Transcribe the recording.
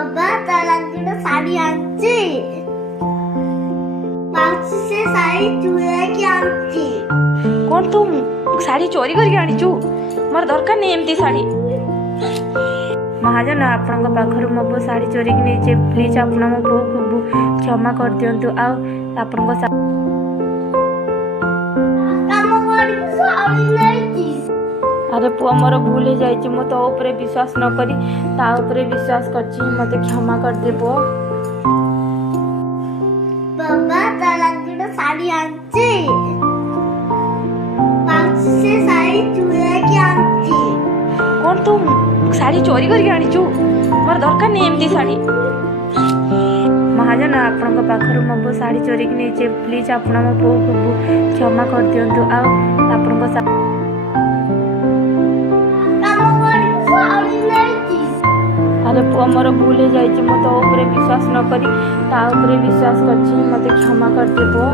बाबा तालांगीर साड़ी आंची माउसी से साड़ी चुरा के आंची कौन तू शाढ़ी चोरी करके आनीचु मोर दरकार नहीं एमती शाढ़ी महाजन आपण पाखर मो बो शाढ़ी चोरी की नहीं प्लीज आपण मो बो को क्षमा कर दियंतु आ आपण काम करी साड़ी नहीं अरे पुआ मोर भूल हो जाइए मो तो ऊपर विश्वास न करी ता ऊपर विश्वास करछि मते क्षमा कर दे पुआ बाबा तालांगीर साड़ी आंची माउसी से साड़ी चुरा के आंची कौन तू शाढ़ी चोरी करके आनीचु मोर दरकार नहीं एमती शाढ़ी महाजन आपण पाखर मो बो शाढ़ी चोरी की नहीं प्लीज आपण मो बो को क्षमा कर दियंतु आ आपण अरे पुआ मोर भूल हो जाइए मो तो ऊपर विश्वास न करी ता ऊपर विश्वास करछि मते क्षमा कर दे पुआ